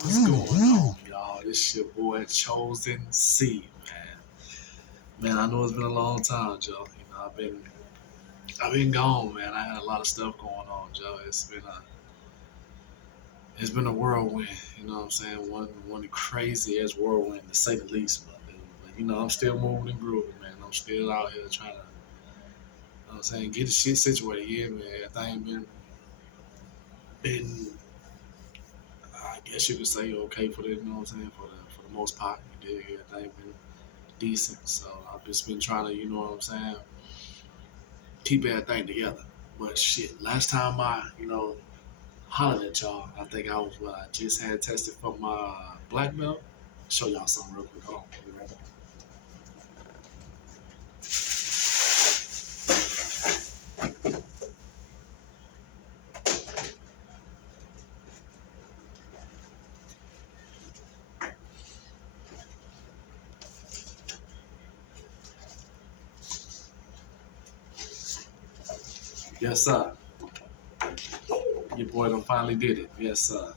What's going on, y'all? This your boy Chosen C, man. Man, I know it's been a long time, Joe. I've been gone, man. I had a lot of stuff going on, Joe. It's been a whirlwind. You know what I'm saying? One of the craziest whirlwind to say the least, my dude. But I'm still moving and grooving, man. I'm still out here trying to, what I'm saying, get the shit situated. Yeah, man. Everything been, I guess you could say, okay for the, you know what I'm saying, for the most part. You did everything been decent. So I've just been trying to, you know what I'm saying, keep everything together. But shit, last time hollered at y'all, I think I was what I just had tested for my black belt. Show y'all something real quick. Hold on. I'll be right back. Yes, sir. Your boy done finally did it. Yes, sir.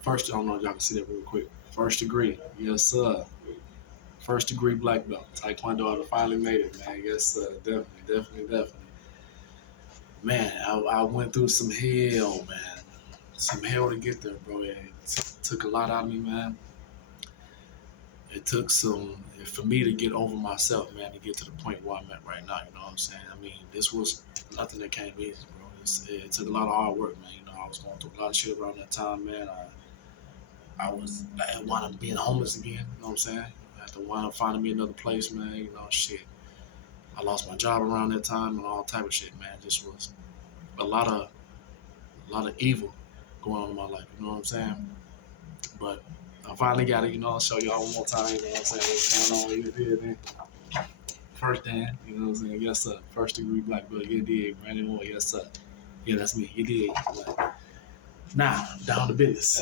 First, I don't know if y'all can see that real quick. First degree. Yes, sir. First degree black belt. Taekwondo, I done finally made it, man. Yes, sir. Definitely. Man, I went through some hell, man. Some hell to get there, bro. It took a lot out of me, man. It took some for me to get over myself, man, to get to the point where I'm at right now. You know what I'm saying? I mean, this was nothing that came easy, bro. It took a lot of hard work, man. I was going through a lot of shit around that time, man. I wound up being homeless again. You know what I'm saying? I had to wind up finding me another place, man. Shit. I lost my job around that time and all type of shit, man. Just was a lot of evil going on in my life. You know what I'm saying? But I finally got it. I'll show y'all one more time. You know what I'm saying? What's going on here, man? First Dan, you know what I'm saying? Yes, sir. First degree black belt. You dig, Brandon Moore. Yes, sir. Yeah, that's me. You dig. But now, down to business.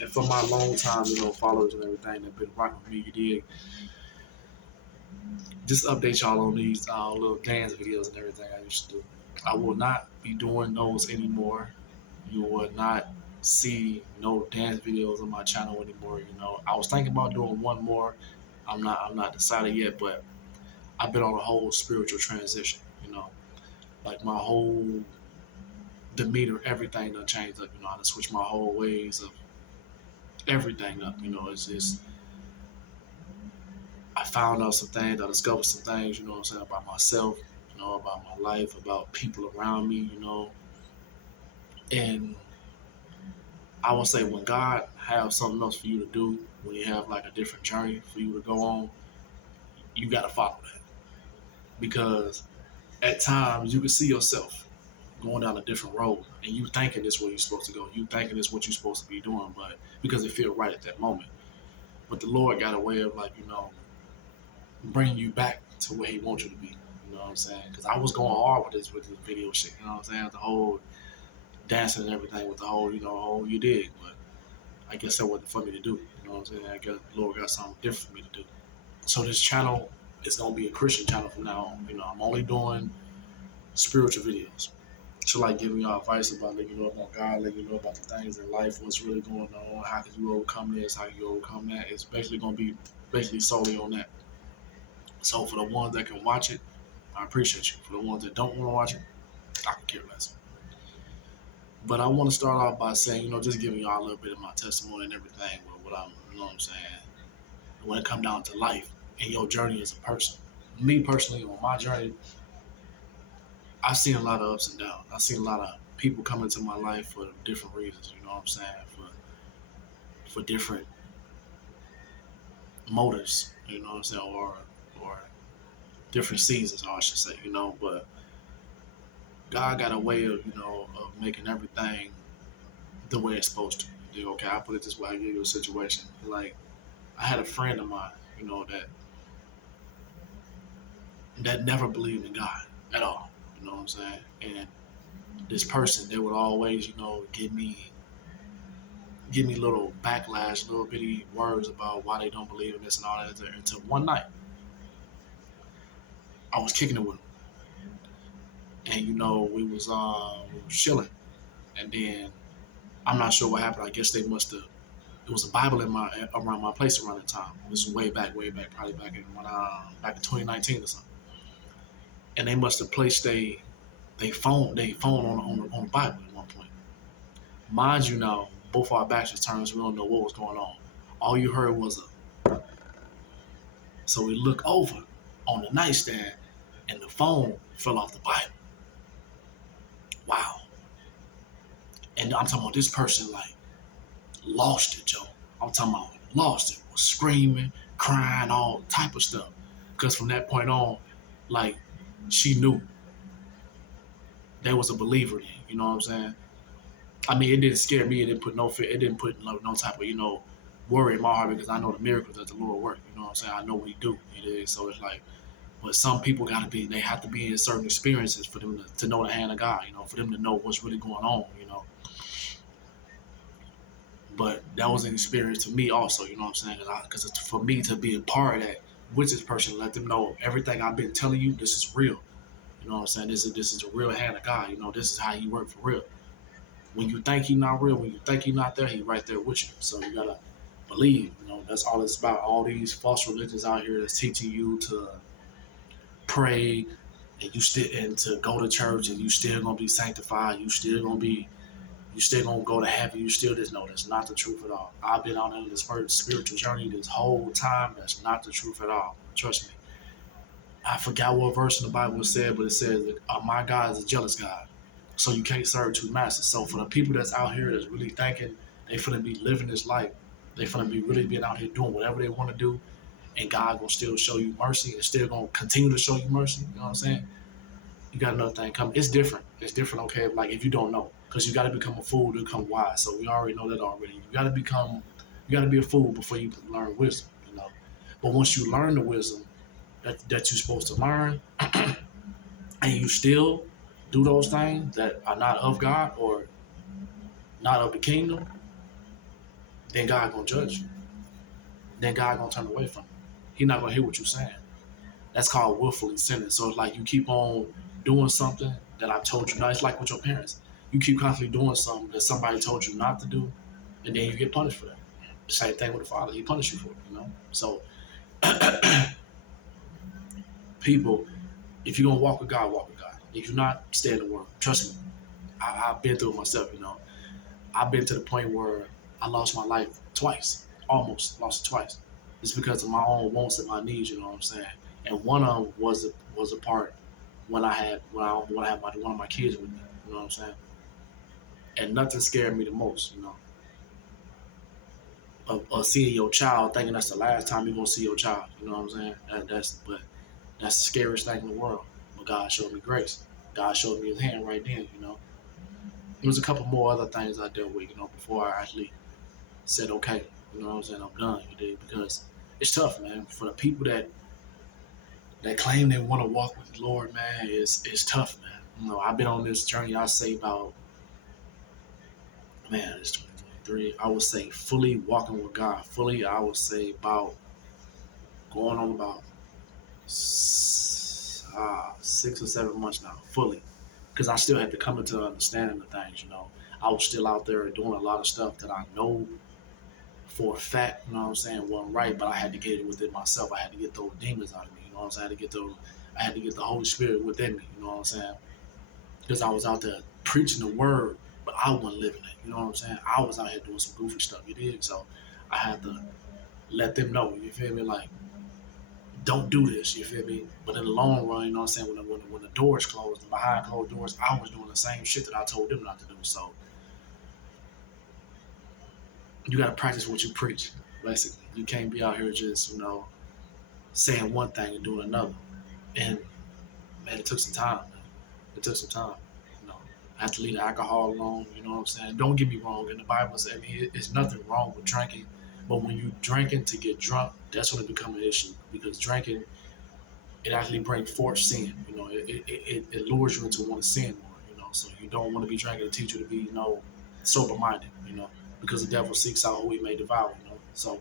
And for my long time, followers and everything that been rocking with me, you dig. Just update y'all on these little dance videos and everything I used to do. I will not be doing those anymore. You will not see no dance videos on my channel anymore. I was thinking about doing one more. I'm not decided yet, but I've been on a whole spiritual transition. Like my whole demeanor, everything done changed up. I done switched my whole ways of everything up. It's just I found out some things, I discovered some things. What I'm saying, about myself. About my life, about people around me. And I would say when God has something else for you to do, when you have like a different journey for you to go on, you got to follow that because at times you can see yourself going down a different road and you thinking this where you're supposed to go. You thinking this what you're supposed to be doing, but because it feel right at that moment. But the Lord got a way of bringing you back to where he wants you to be. You know what I'm saying? Because I was going hard with this video shit. You know what I'm saying? The whole dancing and everything with the whole, whole you did. But I guess that wasn't for me to do. You know what I'm saying? I guess the Lord got something different for me to do. So this channel is gonna be a Christian channel from now on. I'm only doing spiritual videos. So like giving y'all advice about letting you know about God, letting you know about the things in life, what's really going on, how can you overcome this, how you overcome that. It's basically gonna be basically solely on that. So for the ones that can watch it, I appreciate you. For the ones that don't want to watch it, I can care less. But I want to start off by saying, just giving y'all a little bit of my testimony and everything with what I'm, what I'm saying, when it comes down to life and your journey as a person. Me personally, on my journey, I've seen a lot of ups and downs. I've seen a lot of people come into my life for different reasons. You know what I'm saying? For different motives. You know what I'm saying? Or different seasons, I should say. But God got a way of of making everything the way it's supposed to. Okay, I put it this way. I give you a situation. Like I had a friend of mine, that never believed in God at all. You know what I'm saying? And this person, they would always, give me little backlash, little bitty words about why they don't believe in this and all that. Until one night, I was kicking it with him, and we was chilling, and then I'm not sure what happened. I guess they must have. It was a Bible in my around my place around the time. This was way back, probably back in back in 2019 or something. And they must have placed they phone on the Bible at one point. Mind you, now both our backs was turned, so we don't know what was going on. All you heard was a. So we look over on the nightstand, and the phone fell off the Bible. Wow. And I'm talking about this person like lost it, Joe. I'm talking about lost it, was screaming, crying, all type of stuff. Because from that point on, like she knew there was a believer in. You know what I'm saying? I mean, it didn't scare me. It didn't put no fear. It didn't put no type of worry in my heart because I know the miracles that the Lord work. You know what I'm saying? I know what He do. It is so. It's like, but some people gotta be. They have to be in certain experiences for them to know the hand of God. For them to know what's really going on. But that was an experience to me also. You know what I'm saying? Because it's for me to be a part of that with this person, let them know everything I've been telling you. This is real. You know what I'm saying? This is a real hand of God. This is how He work for real. When you think He not real, when you think He not there, He right there with you. So you gotta believe. That's all it's about. All these false religions out here that's teaching you to pray and to go to church and you still gonna be sanctified. You still gonna go to heaven. You still just know that's not the truth at all. I've been on this spiritual journey this whole time. That's not the truth at all. Trust me. I forgot what verse in the Bible said, but it says, "My God is a jealous God." So you can't serve two masters. So for the people that's out here that's really thinking they finna be living this life, they finna be really being out here doing whatever they want to do, and God gonna still show you mercy and still gonna continue to show you mercy. You know what I'm saying? You got another thing coming. It's different. It's different. Okay, like if you don't know, because you got to become a fool to become wise. So we already know that already. You got to be a fool before you can learn wisdom. But once you learn the wisdom that you're supposed to learn, and you still do those things that are not of God or not of the kingdom, then God gonna judge you. Then God gonna turn away from you. He not gonna hear what you're saying. That's called willfully sinning. So it's like you keep on doing something that I told you not. It's like with your parents. You keep constantly doing something that somebody told you not to do, and then you get punished for that. Same thing with the Father. He punished you for it. So people, if you're gonna walk with God, walk with God. If you're not, stay in the Word. Trust me. I've been through it myself. I've been to the point where I lost my life twice. Almost lost it twice. It's because of my own wants and my needs. You know what I'm saying? And one of them was a part when I had one of my kids with me. You know what I'm saying? And nothing scared me the most. Of seeing your child, thinking that's the last time you're gonna see your child. You know what I'm saying? That's the scariest thing in the world. But God showed me grace. God showed me His hand right then. There was a couple more other things I dealt with. Before I actually said okay. You know what I'm saying? I'm done. Because it's tough, man. For the people that claim they want to walk with the Lord, man, it's tough, man. I've been on this journey. I say about, man, it's 2023. I would say fully walking with God. Fully, I would say about going on about 6 or 7 months now. Fully, because I still had to come into understanding the things. I was still out there doing a lot of stuff that I know for a fact, you know what I'm saying, wasn't right, but I had to get it within myself. I had to get those demons out of me, you know what I'm saying? I had to get the Holy Spirit within me, you know what I'm saying? Because I was out there preaching the word, but I wasn't living it, you know what I'm saying? I was out here doing some goofy stuff, you did? So I had to let them know, you feel me? Like, don't do this, you feel me? But in the long run, you know what I'm saying, when the doors closed, the behind closed doors, I was doing the same shit that I told them not to do. So you got to practice what you preach, basically. You can't be out here just, saying one thing and doing another. And, man, it took some time, man. It took some time. I had to leave the alcohol alone, you know what I'm saying? Don't get me wrong. In the Bible, it's nothing wrong with drinking. But when you drinking to get drunk, that's when it becomes an issue. Because drinking, it actually brings forth sin. It lures you into want to sin more, So you don't want to be drinking to teach you to be, sober-minded, because the devil seeks out who he may devour. So,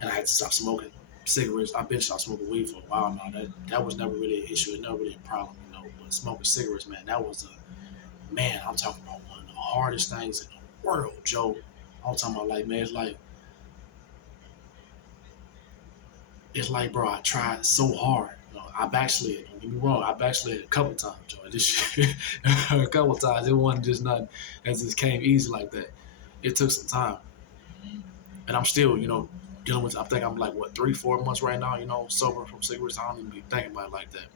and I had to stop smoking cigarettes. I've been stopped smoking weed for a while now. That was never really an issue. It never really a problem, But smoking cigarettes, man, that was man, I'm talking about one of hardest things in the world, Joe. I'm talking about like, man, it's like, bro, I tried so hard. I backslid. Don't get me wrong, I backslid a couple times, Joe. This shit, a couple times. It wasn't just nothing as it came easy like that. It took some time, and I'm still, dealing with. I think I'm like what 3, 4 months right now, sober from cigarettes. I don't even be thinking about it like that.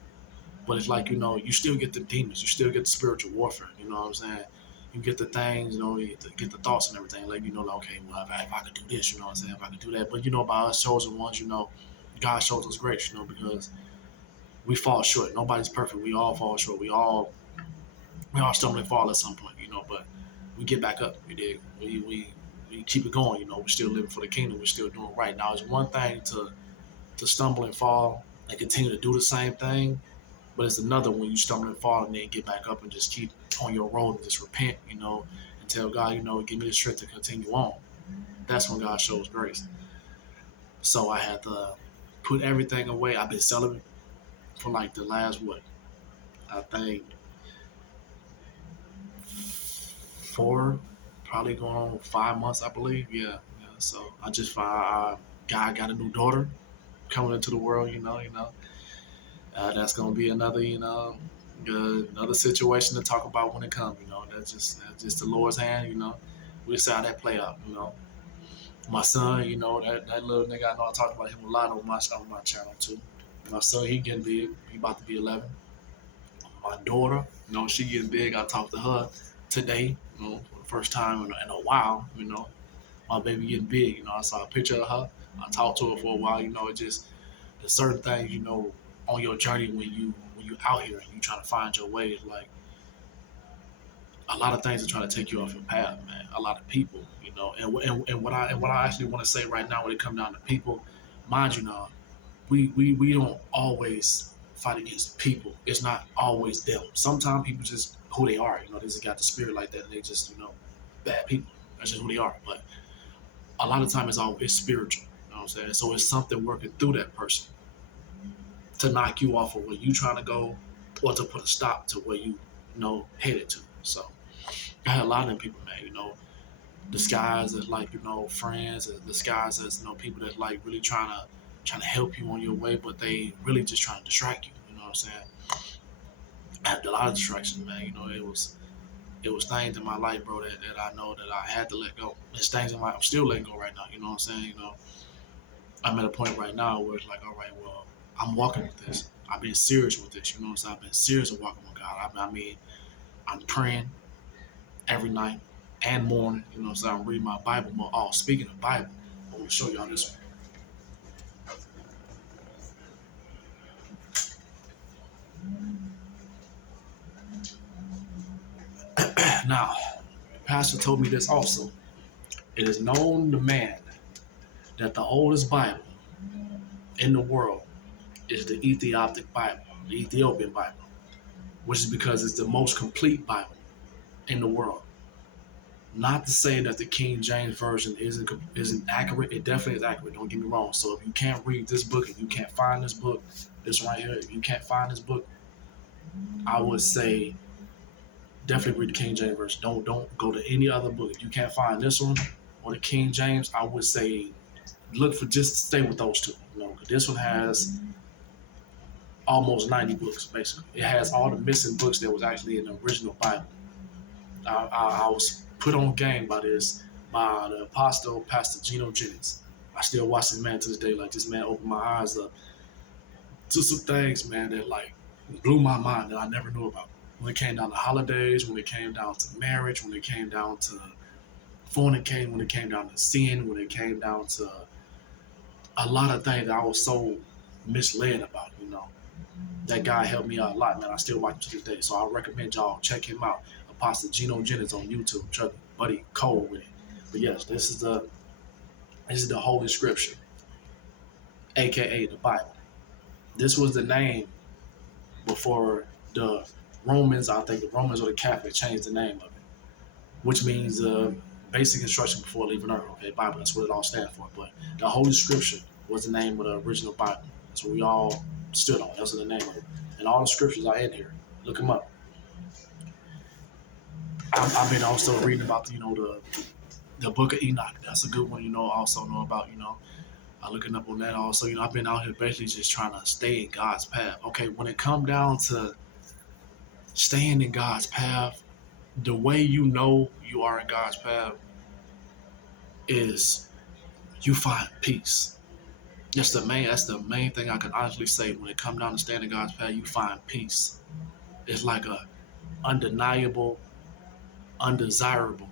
But it's like, you still get the demons, you still get the spiritual warfare. You know what I'm saying? You get the things, you get the thoughts and everything. Like, like, okay, well, if I could do this, you know what I'm saying? If I could do that. But, by us chosen ones, God shows us grace, because we fall short. Nobody's perfect. We all fall short. We all stumble and fall at some point, but we get back up. We keep it going, we're still living for the kingdom. We're still doing right. Now, it's one thing to stumble and fall and continue to do the same thing. But it's another when you stumble and fall and then get back up and just keep on your road and just repent, and tell God, give me the strength to continue on. That's when God shows grace. So I had to put everything away. I've been celibate for like the last, I think 4, probably going on 5 months, I believe. Yeah. So I just found God got a new daughter coming into the world, that's gonna be another, another situation to talk about when it comes. That's just the Lord's hand. We'll see how that play out. My son, that little nigga. I know I talked about him a lot on my channel too. My son, he getting big. He about to be 11. My daughter, she getting big. I talked to her today, for the first time in a while. My baby getting big. I saw a picture of her. I talked to her for a while. It just there's certain things, on your journey when you out here and you trying to find your way. It's like a lot of things are trying to take you off your path, man. A lot of people, and what I actually want to say right now when it comes down to people, mind you, now we don't always fight against people. It's not always them. Sometimes people just who they are. They just got the spirit like that, and they just bad people. That's just who they are. But a lot of times it's spiritual. You know what I'm saying? So it's something working through that person to knock you off of where you trying to go, or to put a stop to where you headed to. So I had a lot of them people, man. Disguised as like friends, disguised as people that like really trying to help you on your way, but they really just trying to distract you. You know what I'm saying? I had a lot of distractions, man. It was things in my life, bro, that I know that I had to let go. There's things in my life I'm still letting go right now. You know what I'm saying? I'm at a point right now where it's like, all right, well, I'm walking with this. I've been serious with this. You know what I'm saying? I've been serious with walking with God. I mean, I'm praying every night and morning. You know what I'm saying? I'm reading my Bible more. Oh, speaking of Bible, I want to show y'all this one. Now, the pastor told me this also. It is known to man that the oldest Bible in the world is the Ethiopian Bible, which is because it's the most complete Bible in the world. Not to say that the King James Version isn't accurate. It definitely is accurate. Don't get me wrong. So if you can't read this book, if you can't find this book, this right here, if you can't find this book, I would say definitely read the King James Version. Don't go to any other book. If you can't find this one or the King James, I would say look for just stay with those two. This one has almost 90 books, basically. It has all the missing books that was actually in the original Bible. I was put on game by the apostle, Pastor Geno Jennings. I still watch this man to this day. Like, this man opened my eyes up to some things, man, that like blew my mind that I never knew about. When it came down to holidays, when it came down to marriage, when it came down to fornicating, when it came down to sin, when it came down to a lot of things that I was so misled about, That guy helped me out a lot, man. I still watch him to this day. So I recommend y'all check him out. Apostle Geno Jennings on YouTube. Trust me, buddy, cold with it. But yes, this is the Holy Scripture, aka the Bible. This was the name before the Romans. I think the Romans or the Catholic changed the name of it, which means basic instruction before leaving Earth. Okay, Bible. That's what it all stands for. But the Holy Scripture was the name of the original Bible. That's what we all stood on. That's the name of it. And all the scriptures are in here. Look them up. I've been also reading about the Book of Enoch. That's a good one. Also know about. Looking up on that. Also, I've been out here basically just trying to stay in God's path. Okay, when it come down to staying in God's path, the way you know you are in God's path is you find peace. That's the main thing I can honestly say. When it comes down to staying in God's path, you find peace. It's like a undeniable, undesirable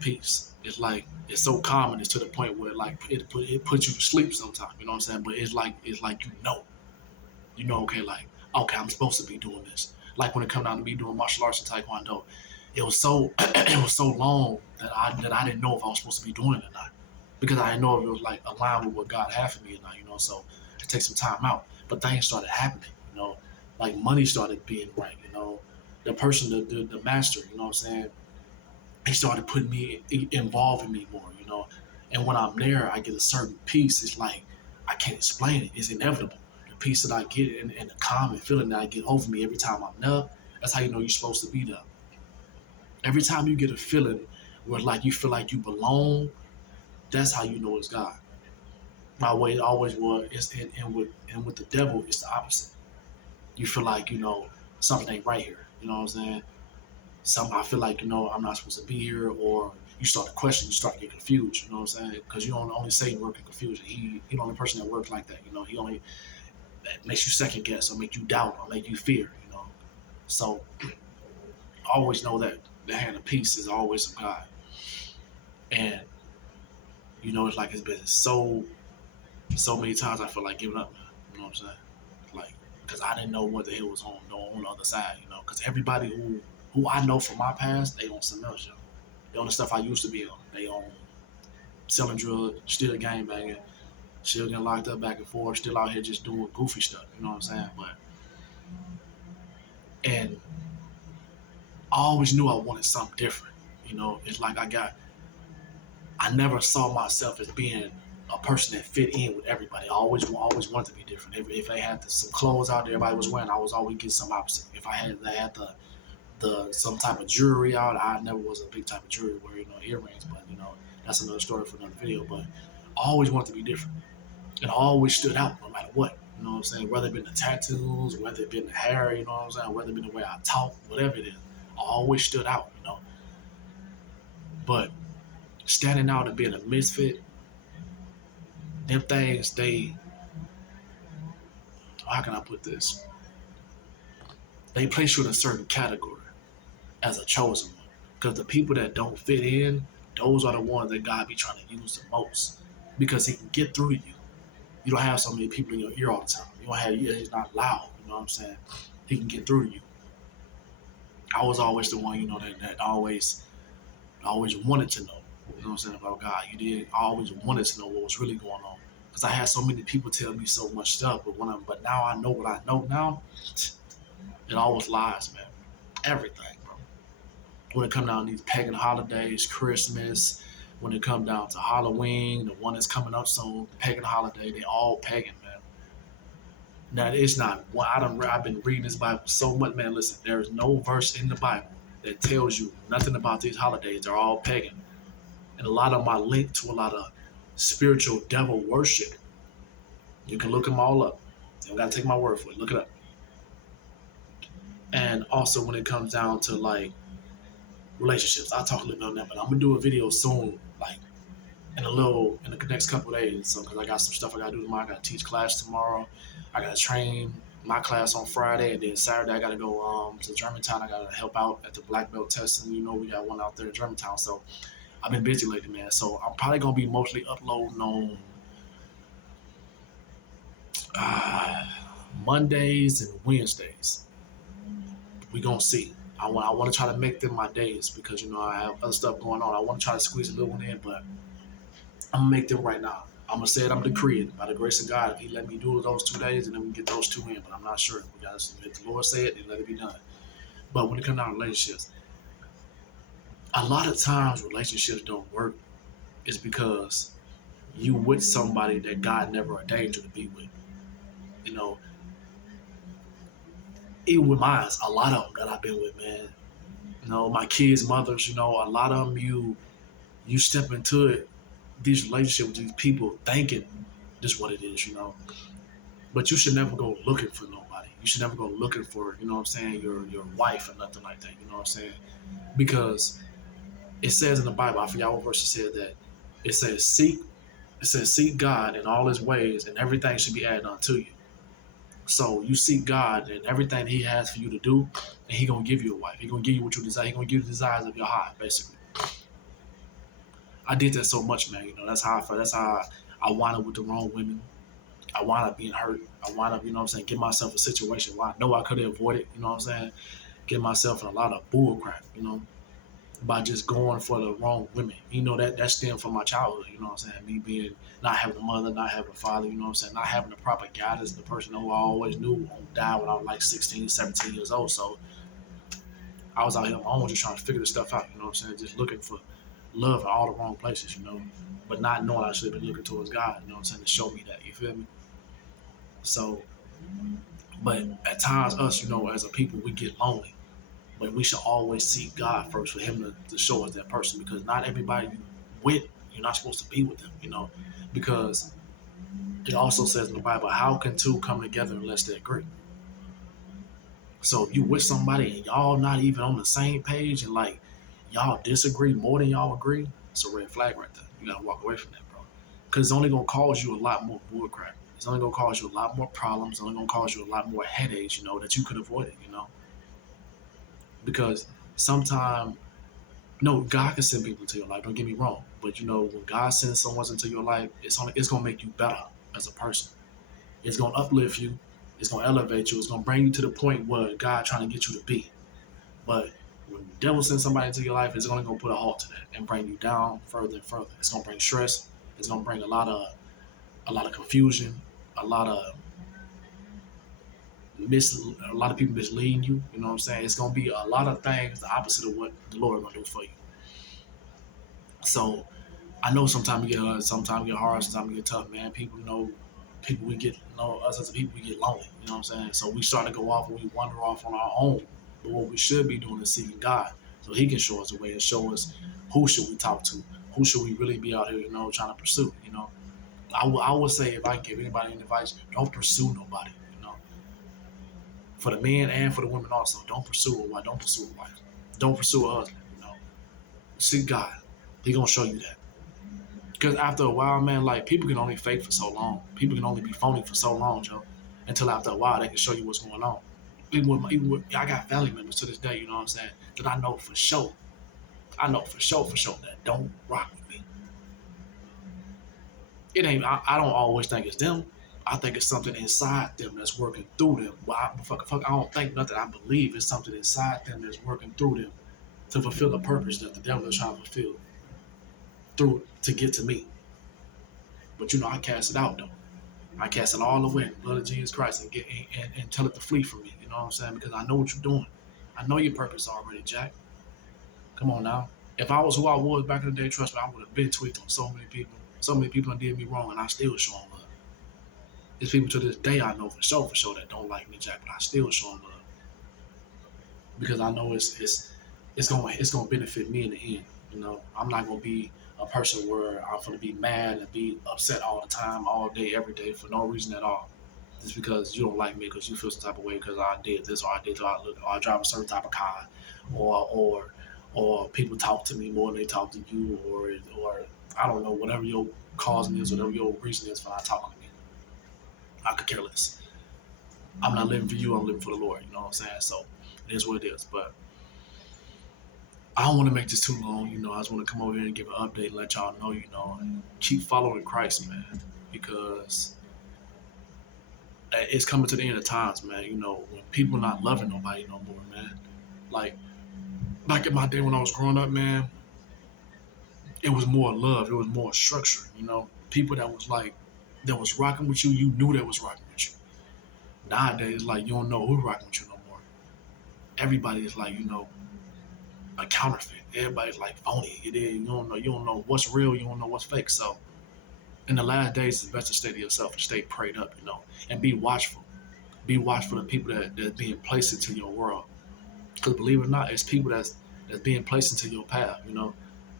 peace. It's like it's so common. It's to the point where like it puts you to sleep sometimes. You know what I'm saying? But it's like okay, like okay, I'm supposed to be doing this. Like when it come down to me doing martial arts and taekwondo, it was so it was so long that I didn't know if I was supposed to be doing it or not, because I didn't know if it was like aligned with what God had for me or not. So it takes some time out. But things started happening. Like money started being right. The person, the master. You know what I'm saying? He started putting me involving me more. And when I'm there, I get a certain peace. It's like I can't explain it. It's inevitable. The peace that I get and the calm and feeling that I get over me every time I'm there. That's how you know you're supposed to be there. Every time you get a feeling where like you feel like you belong, that's how you know it's God. My way it always was. And with the devil, it's the opposite. You feel like something ain't right here. You know what I'm saying? I feel like I'm not supposed to be here, or you start to question, you start to get confused. You know what I'm saying? Because you don't only say work in confusion. He the only person that works like that. He only that makes you second guess or make you doubt or make you fear. So always know that the hand of peace is always of God. And it's like it's been so many times I feel like giving up. You know what I'm saying? Like, because I didn't know what the hell was on the other side. Because everybody who I know from my past, they on something else. They on the stuff I used to be on. They on selling drugs, still gang banging, still getting locked up back and forth, still out here just doing goofy stuff. You know what I'm saying? And I always knew I wanted something different. It's like I never saw myself as being a person that fit in with everybody. I always wanted to be different. If they had some clothes out there everybody was wearing, I was always getting some opposite. If they had the some type of jewelry out, I never was a big type of jewelry wearer, earrings, but that's another story for another video. But I always wanted to be different. And I always stood out no matter what. You know what I'm saying? Whether it been the tattoos, whether it been the hair, you know what I'm saying, whether it been the way I talk, whatever it is, I always stood out. But standing out and being a misfit, them things, how can I put this? They place you in a certain category as a chosen one. Because the people that don't fit in, those are the ones that God be trying to use the most. Because he can get through to you. You don't have so many people in your ear all the time. You don't have, he's not loud, you know what I'm saying? He can get through to you. I was always the one, that always wanted to know, you know what I'm saying, about God. I always wanted to know what was really going on. Because I had so many people tell me so much stuff, but now I know what I know now. It always lies, man. Everything, bro. When it come down to these pagan holidays, Christmas, when it come down to Halloween, the one that's coming up soon, the pagan holiday, they all pagan, man. Now it's not. Well, I've been reading this Bible so much, man. Listen, there is no verse in the Bible that tells you nothing about these holidays. They're all pagan, and a lot of them are linked to a lot of spiritual devil worship. You can look them all up. You don't gotta take my word for it. Look it up. And also when it comes down to like relationships, I'll talk a little bit on that. But I'm gonna do a video soon, like in the next couple of days. So because I got some stuff I gotta do tomorrow. I gotta teach class tomorrow. I gotta train my class on Friday, and then Saturday I gotta go to Germantown. I gotta help out at the black belt testing. We got one out there in Germantown. So I've been busy lately, man. So I'm probably gonna be mostly uploading on Mondays and Wednesdays. We gonna see. I want to try to make them my days because I have other stuff going on. I want to try to squeeze a little one in, but I'm gonna make them right now. I'm gonna say it. I'm decreeing by the grace of God. If He let me do those 2 days, and then we get those two in. But I'm not sure. We gotta let the Lord say it and let it be done. But when it comes down to relationships, a lot of times relationships don't work. Is because you with somebody that God never ordained you to be with. You know, even with mine, a lot of them that I've been with, man. My kids' mothers, a lot of them, you step into it, these relationships with these people thinking this is what it is, But you should never go looking for nobody. You should never go looking for, your wife or nothing like that. You know what I'm saying? Because it says in the Bible, I forgot what verse it said that it says seek God in all his ways and everything should be added unto you. So you seek God and everything he has for you to do, and he gonna give you a wife. He gonna give you what you desire. He gonna give you the desires of your heart, basically. I did that so much, man. That's how I felt. That's how I wound up with the wrong women. I wound up being hurt. I wound up, get myself a situation where I know I could have avoided, get myself in a lot of bull crap, by just going for the wrong women. That stemmed from my childhood, me being, not having a mother, not having a father, not having the proper guidance. The person who I always knew died when I was like 16, 17 years old. So I was out here on my own just trying to figure this stuff out, just looking for love in all the wrong places, but not knowing I should have been looking towards God, to show me that, you feel me? So, but at times us, as a people, we get lonely. But we should always seek God first for him to show us that person, because not everybody you with, you're not supposed to be with them, because it also says in the Bible, how can two come together unless they agree? So if you with somebody and y'all not even on the same page and like y'all disagree more than y'all agree, it's a red flag right there. You gotta walk away from that, bro. Because it's only gonna cause you a lot more bullcrap. It's only gonna cause you a lot more problems. It's only gonna cause you a lot more headaches, that you could avoid it, Because sometimes, no, God can send people into your life. Don't get me wrong, but when God sends someone into your life, it's gonna make you better as a person. It's gonna uplift you. It's gonna elevate you. It's gonna bring you to the point where God trying to get you to be. But when the devil sends somebody into your life, it's only gonna put a halt to that and bring you down further and further. It's gonna bring stress. It's gonna bring a lot of confusion, a lot of a lot of people misleading you. You know what I'm saying? It's gonna be a lot of things the opposite of what the Lord is gonna do for you. So I know sometimes we get hard, sometimes we get hard, sometimes we get tough, man. People we get, us as a people, we get lonely. You know what I'm saying? So we start to go off and we wander off on our own. But what we should be doing is seeking God, so He can show us the way and show us who should we talk to, who should we really be out here, trying to pursue. I would say, if I can give anybody any advice, don't pursue nobody. For the men and for the women also, don't pursue a wife. Don't pursue a wife. Don't pursue a husband. Seek God. He gonna show you that. Because after a while, man, like, people can only fake for so long. People can only be phony for so long, Joe. Until after a while, they can show you what's going on. I got family members to this day, you know what I'm saying, that I know for sure. I know for sure that don't rock with me. It ain't. I don't always think it's them. I think it's something inside them that's working through them. Well, I don't think nothing. I believe it's something inside them that's working through them to fulfill the purpose that the devil is trying to fulfill through to get to me. But I cast it out though. I cast it all away in the blood of Jesus Christ and tell it to flee from me. You know what I'm saying? Because I know what you're doing. I know your purpose already, Jack. Come on now. If I was who I was back in the day, trust me, I would have been tweaked on so many people. So many people did me wrong, and I still show them love. There's people to this day I know for sure that don't like me, Jack, but I still show them love because I know it's gonna benefit me in the end. I'm not gonna be a person where I'm gonna be mad and be upset all the time, all day, every day for no reason at all. Just because you don't like me, because you feel some type of way because I did this or I did that, or I drive a certain type of car, or people talk to me more than they talk to you, or I don't know, whatever your cause is, whatever your reason is for not talking to me. I could care less. I'm not living for you, I'm living for the Lord, you know what I'm saying? So it is what it is. But I don't want to make this too long, I just want to come over here and give an update and let y'all know, and keep following Christ, man, because it's coming to the end of times, man. When people not loving nobody no more, man. Like, back in my day when I was growing up, man, it was more love, it was more structure, people that was rocking with you, you knew that was rocking with you. Nowadays, like, you don't know who's rocking with you no more. Everybody is like, a counterfeit. Everybody's like phony. You don't know what's real, you don't know what's fake. So in the last days, it's best to stay to yourself and stay prayed up, and be watchful. Be watchful of people that's being placed into your world. Because believe it or not, it's people that's being placed into your path,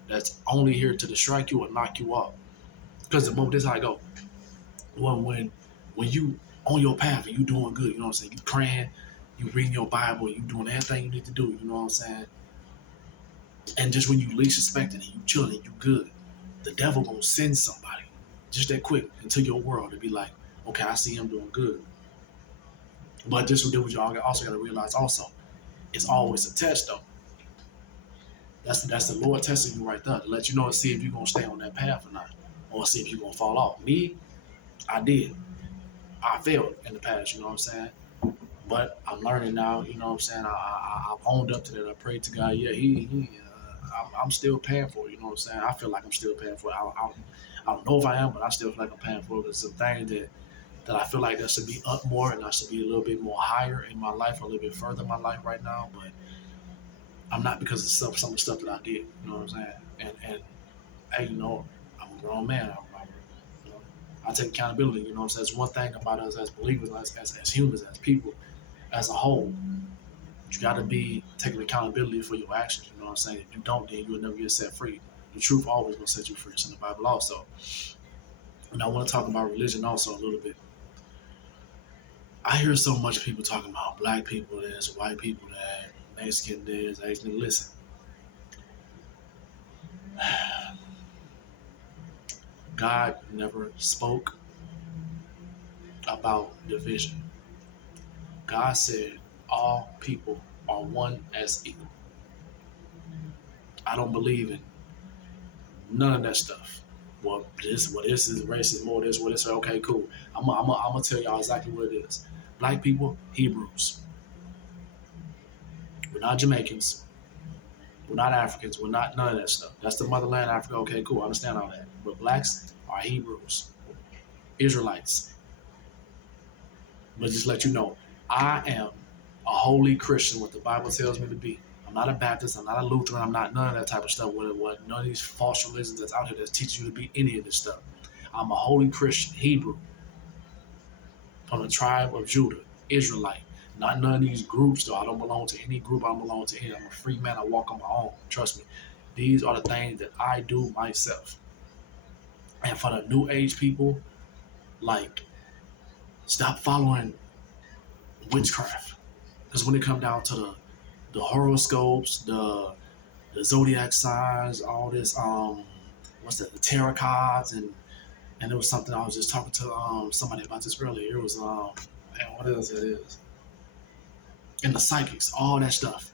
that's only here to distract you or knock you off. Because the moment, this is how I go. When you on your path and you doing good, you know what I'm saying? You praying, you reading your Bible, you doing everything you need to do, you know what I'm saying? And just when you least expect it and you chilling and you good, the devil gonna send somebody just that quick into your world to be like, okay, I see him doing good. But this what y'all also gotta realize also, it's always a test though. That's the Lord testing you right there to let you know and see if you're gonna stay on that path or not. Or see if you're gonna fall off. Me, I did. I failed in the past, you know what I'm saying? But I'm learning now, you know what I'm saying? I've owned up to that. I prayed to God. Yeah, I'm still paying for it, you know what I'm saying? I feel like I'm still paying for it. I don't know if I am, but I still feel like I'm paying for it. It's some things that I feel like that should be up more and I should be a little bit more higher in my life, a little bit further in my life right now. But I'm not because of some of the stuff that I did, you know what I'm saying? And hey, I'm a grown man. You know, I take accountability, you know what I'm saying? It's one thing about us as believers, as humans, as people, as a whole. You got to be taking accountability for your actions. You know what I'm saying? If you don't, then you'll never get set free. The truth always going to set you free. It's in the Bible also. And I want to talk about religion also a little bit. I hear so much people talking about black people this, white people that, Mexican this, Asian. Listen, God never spoke about division. God said all people are one as equal. I don't believe in none of that stuff. This is racist, more this, what this. Okay, cool. I'm gonna tell y'all exactly what it is. Black people, Hebrews. We're not Jamaicans. We're not Africans. We're not none of that stuff. That's the motherland, Africa. Okay, cool. I understand all that. But blacks are Hebrews, Israelites. But just let you know, I am a holy Christian, what the Bible tells me to be. I'm not a Baptist. I'm not a Lutheran. I'm not none of that type of stuff. What none of these false religions that's out here that's teaching you to be any of this stuff. I'm a holy Christian, Hebrew, from the tribe of Judah, Israelite. Not none of these groups, though. I don't belong to any group. I don't belong to any. I'm a free man. I walk on my own. Trust me. These are the things that I do myself. And for the new age people, like, stop following witchcraft. Because when it comes down to the horoscopes, the zodiac signs, all this, what's that, the tarot cards, and it was something I was just talking to somebody about this earlier. It was, man, what else it is? And the psychics, all that stuff.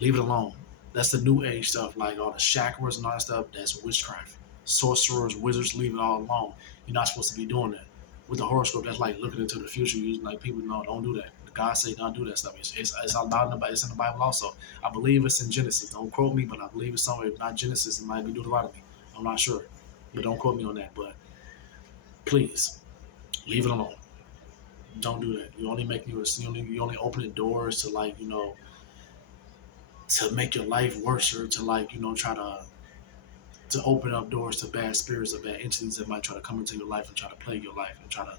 Leave it alone. That's the new age stuff, like all the chakras and all that stuff. That's witchcraft. Sorcerers, wizards, leave it all alone. You're not supposed to be doing that. With the horoscope, that's like looking into the future. You like people know, don't do that. God say don't do that stuff. It's all about in the, it's in the Bible also. I believe it's in Genesis. Don't quote me, but I believe it's somewhere. If not Genesis, it might be Deuteronomy. I'm not sure, but don't quote me on that. But please leave it alone. Don't do that. You only make you only opening doors to, like, to make your life worse, or to, like, try to open up doors to bad spirits or bad entities that might try to come into your life and try to plague your life and try to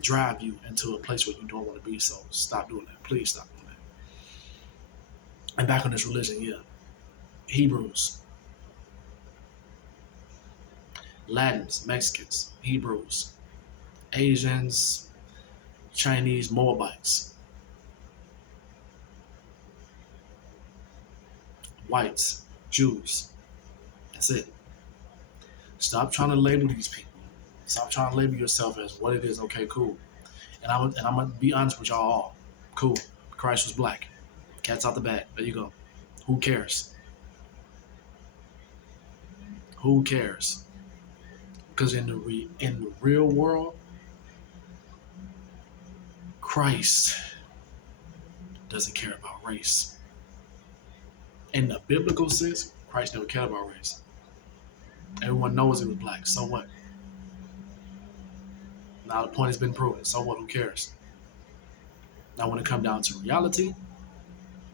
drive you into a place where you don't want to be. So stop doing that. Please stop doing that. And back on this religion, yeah. Hebrews, Latins, Mexicans, Hebrews, Asians, Chinese, Moabites, whites, Jews. That's it. Stop trying to label these people. Stop trying to label yourself as what it is. Okay, cool. And I'm gonna be honest with y'all all. Cool. Christ was black. Cat's out the bag. There you go. Who cares? Who cares? Because in the real world, Christ doesn't care about race. In the biblical sense, Christ never cared about race. Everyone knows he was black. So what? Now the point has been proven. So what? Who cares? Now when it comes down to reality,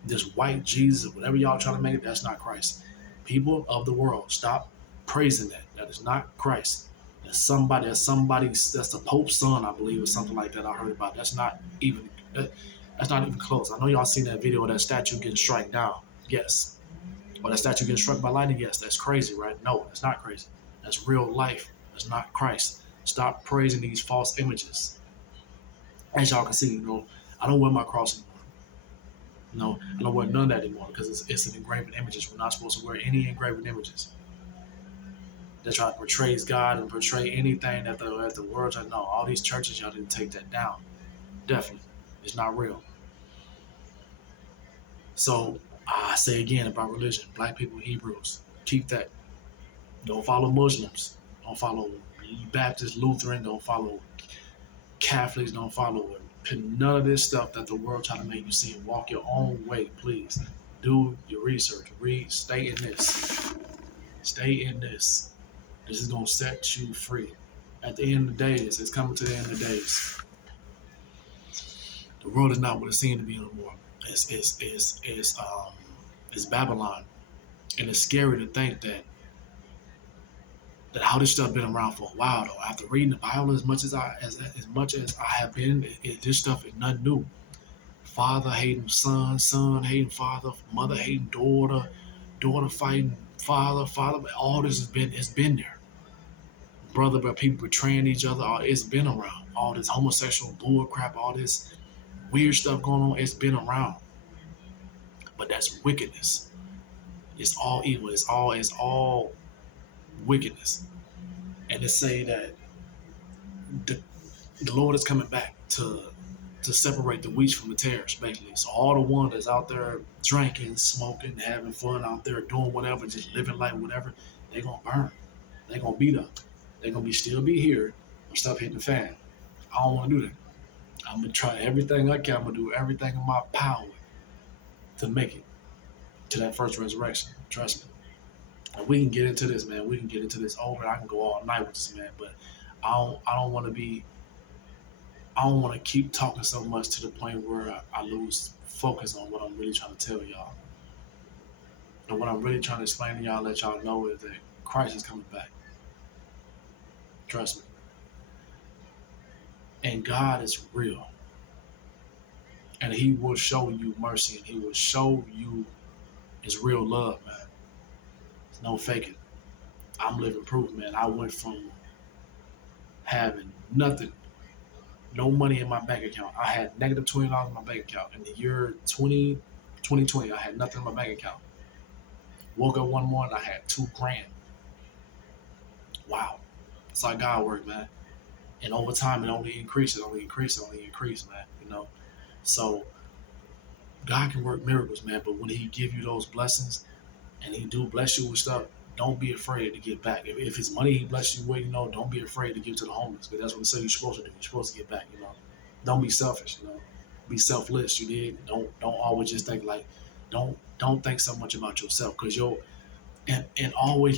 this white Jesus, whatever y'all trying to make it, that's not Christ. People of the world, stop praising that. That is not Christ. That's somebody. That's the Pope's son, I believe, or something like that. I heard about. That's not even close. I know y'all seen that video of that statue getting struck down. Yes, Or that statue getting struck by lightning, yes, that's crazy, right? No, it's not crazy. That's real life. That's not Christ. Stop praising these false images. As y'all can see, I don't wear my cross anymore. I don't wear none of that anymore because it's an engraven images. We're not supposed to wear any engraven images that try to portray God and portray anything that the world. No, all these churches, y'all didn't take that down. Definitely, it's not real. So I say again about religion, black people, Hebrews, keep that. Don't follow Muslims. Don't follow Baptist, Lutheran. Don't follow Catholics. Don't follow none of this stuff that the world trying to make you see. Walk your own way, please. Do your research. Read. Stay in this. Stay in this. This is gonna set you free. At the end of the days, it's coming to the end of the days. The world is not what it seemed to be anymore. It's Babylon, and it's scary to think that how this stuff been around for a while though. After reading the Bible as much as I have been, this stuff is nothing new. Father hating son, son hating father, mother hating daughter, daughter fighting father, father. All this it's been there. Brother, but people betraying each other. It's been around. All this homosexual bull crap, all this weird stuff going on. It's been around. But that's wickedness. It's all evil. It's all wickedness. And to say that the, the Lord is coming back to separate the wheat from the tares, basically. So all the ones that's out there drinking, smoking, having fun out there, doing whatever, just living life, whatever, they're gonna burn. They're gonna beat up. They're gonna still be here when stuff hitting the fan. I don't wanna do that. I'm gonna try everything I can. I'm gonna do everything in my power to make it to that first resurrection. Trust me. And we can get into this, man. We can get into this over. I can go all night with this, man. But I don't want to be. I don't want to keep talking so much to the point where I lose focus on what I'm really trying to tell y'all. And what I'm really trying to explain to y'all, let y'all know is that Christ is coming back. Trust me. And God is real. And He will show you mercy, and He will show you His real love, man. There's no faking. I'm living proof, man. I went from having nothing, no money in my bank account. I had negative $20 in my bank account. In the year 2020, I had nothing in my bank account. Woke up one morning, I had $2,000. Wow. It's like God work, man. And over time, it only increases, man. So God can work miracles, man. But when He give you those blessings, and He do bless you with stuff, don't be afraid to give back. If it's money He bless you with, don't be afraid to give to the homeless, because that's what He said you're supposed to do. You're supposed to give back. Don't be selfish. Be selfless. You did. Don't always just think like, don't think so much about yourself, because and always